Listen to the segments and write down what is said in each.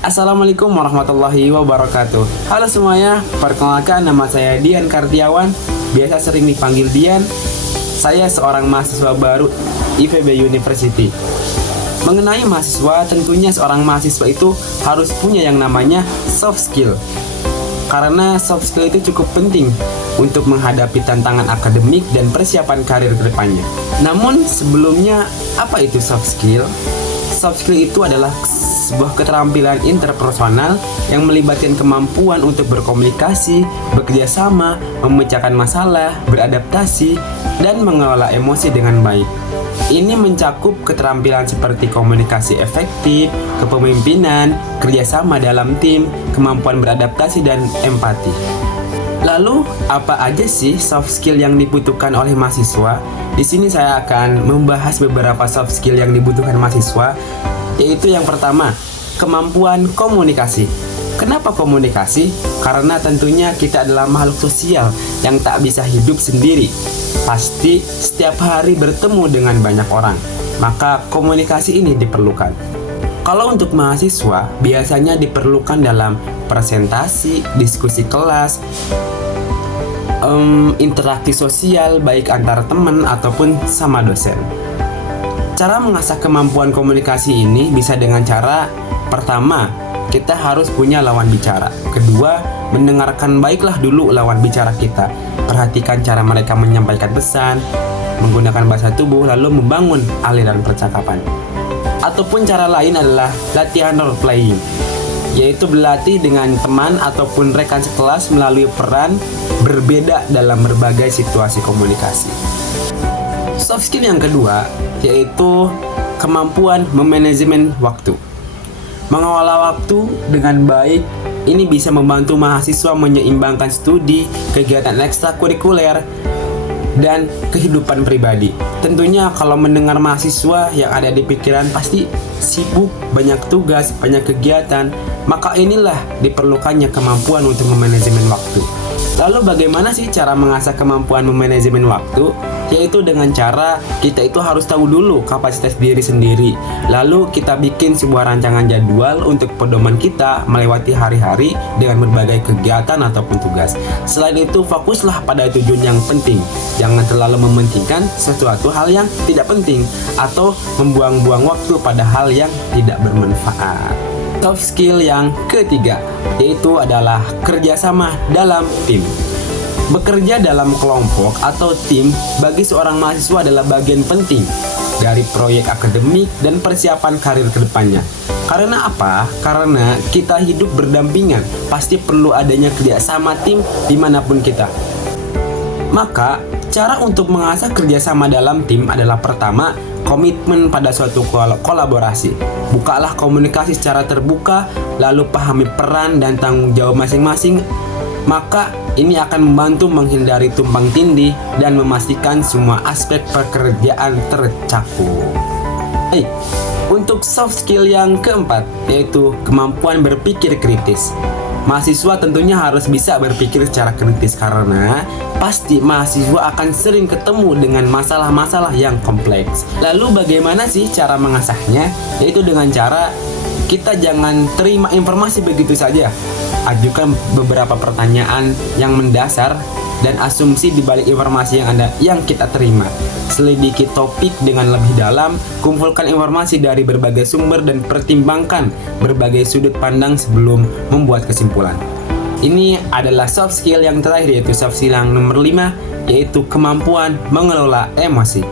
Assalamualaikum warahmatullahi wabarakatuh. Halo semuanya, perkenalkan nama saya Dian Kartiawan, biasa sering dipanggil Dian. Saya seorang mahasiswa baru IPB University. Mengenai mahasiswa, tentunya seorang mahasiswa itu harus punya yang namanya soft skill. Karena soft skill itu cukup penting untuk menghadapi tantangan akademik dan persiapan karir ke depannya. Namun sebelumnya, apa itu soft skill? Soft skill itu adalah sebuah keterampilan interpersonal yang melibatkan kemampuan untuk berkomunikasi, bekerja sama, memecahkan masalah, beradaptasi, dan mengelola emosi dengan baik. Ini mencakup keterampilan seperti komunikasi efektif, kepemimpinan, kerjasama dalam tim, kemampuan beradaptasi, dan empati. Lalu, apa aja sih soft skill yang dibutuhkan oleh mahasiswa? Di sini saya akan membahas beberapa soft skill yang dibutuhkan mahasiswa, yaitu yang pertama, kemampuan komunikasi. Kenapa komunikasi? Karena tentunya kita adalah makhluk sosial yang tak bisa hidup sendiri. Pasti setiap hari bertemu dengan banyak orang, maka komunikasi ini diperlukan. Kalau untuk mahasiswa, biasanya diperlukan dalam presentasi, diskusi kelas, interaksi sosial baik antar teman ataupun sama dosen. Cara mengasah kemampuan komunikasi ini bisa dengan cara pertama, kita harus punya lawan bicara. Kedua, mendengarkan baiklah dulu lawan bicara kita. Perhatikan cara mereka menyampaikan pesan, menggunakan bahasa tubuh, lalu membangun aliran percakapan. Ataupun cara lain adalah latihan role playing, yaitu berlatih dengan teman ataupun rekan sekelas melalui peran berbeda dalam berbagai situasi komunikasi. Soft skill yang kedua yaitu kemampuan memanajemen waktu. Mengelola waktu dengan baik ini bisa membantu mahasiswa menyeimbangkan studi, kegiatan ekstrakurikuler, dan kehidupan pribadi. Tentunya kalau mendengar mahasiswa yang ada di pikiran pasti sibuk, banyak tugas, banyak kegiatan, maka inilah diperlukannya kemampuan untuk memanajemen waktu. Lalu bagaimana sih cara mengasah kemampuan memanajemen waktu? Yaitu dengan cara kita itu harus tahu dulu kapasitas diri sendiri. Lalu kita bikin sebuah rancangan jadwal untuk pedoman kita melewati hari-hari dengan berbagai kegiatan ataupun tugas. Selain itu fokuslah pada tujuan yang penting. Jangan terlalu mementingkan sesuatu hal yang tidak penting atau membuang-buang waktu pada hal yang tidak bermanfaat. Soft skill yang ketiga yaitu adalah kerjasama dalam tim. Bekerja dalam kelompok atau tim bagi seorang mahasiswa adalah bagian penting dari proyek akademik dan persiapan karir kedepannya. Karena apa? Karena kita hidup berdampingan, pasti perlu adanya kerjasama tim dimanapun kita. Maka, cara untuk mengasah kerjasama dalam tim adalah pertama, komitmen pada suatu kolaborasi. Bukalah komunikasi secara terbuka, lalu pahami peran dan tanggung jawab masing-masing. Maka ini akan membantu menghindari tumpang tindih dan memastikan semua aspek pekerjaan tercakup. Untuk soft skill yang keempat yaitu kemampuan berpikir kritis. Mahasiswa tentunya harus bisa berpikir secara kritis karena pasti mahasiswa akan sering ketemu dengan masalah-masalah yang kompleks. Lalu bagaimana sih cara mengasahnya? Yaitu dengan cara kita jangan terima informasi begitu saja. Ajukan beberapa pertanyaan yang mendasar dan asumsi di balik informasi yang kita terima. Selidiki topik dengan lebih dalam, kumpulkan informasi dari berbagai sumber dan pertimbangkan berbagai sudut pandang sebelum membuat kesimpulan. Ini adalah soft skill yang terakhir yaitu soft skill yang nomor 5 yaitu kemampuan mengelola emosi.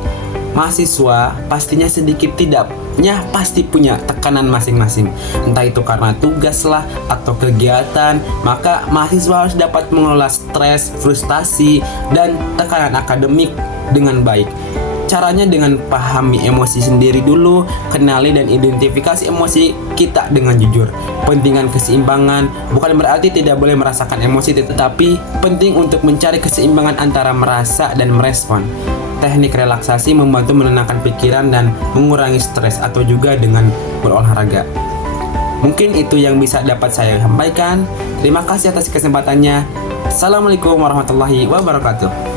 Mahasiswa pastinya sedikit tidaknya pasti punya tekanan masing-masing. Entah itu karena tugas lah atau kegiatan, maka mahasiswa harus dapat mengelola stres, frustasi, dan tekanan akademik dengan baik. Caranya dengan pahami emosi sendiri dulu, kenali dan identifikasi emosi kita dengan jujur. Pentingan keseimbangan bukan berarti tidak boleh merasakan emosi, tetapi penting untuk mencari keseimbangan antara merasa dan merespon. Teknik relaksasi membantu menenangkan pikiran dan mengurangi stres atau juga dengan berolahraga. Mungkin itu yang bisa dapat saya sampaikan. Terima kasih atas kesempatannya. Assalamualaikum warahmatullahi wabarakatuh.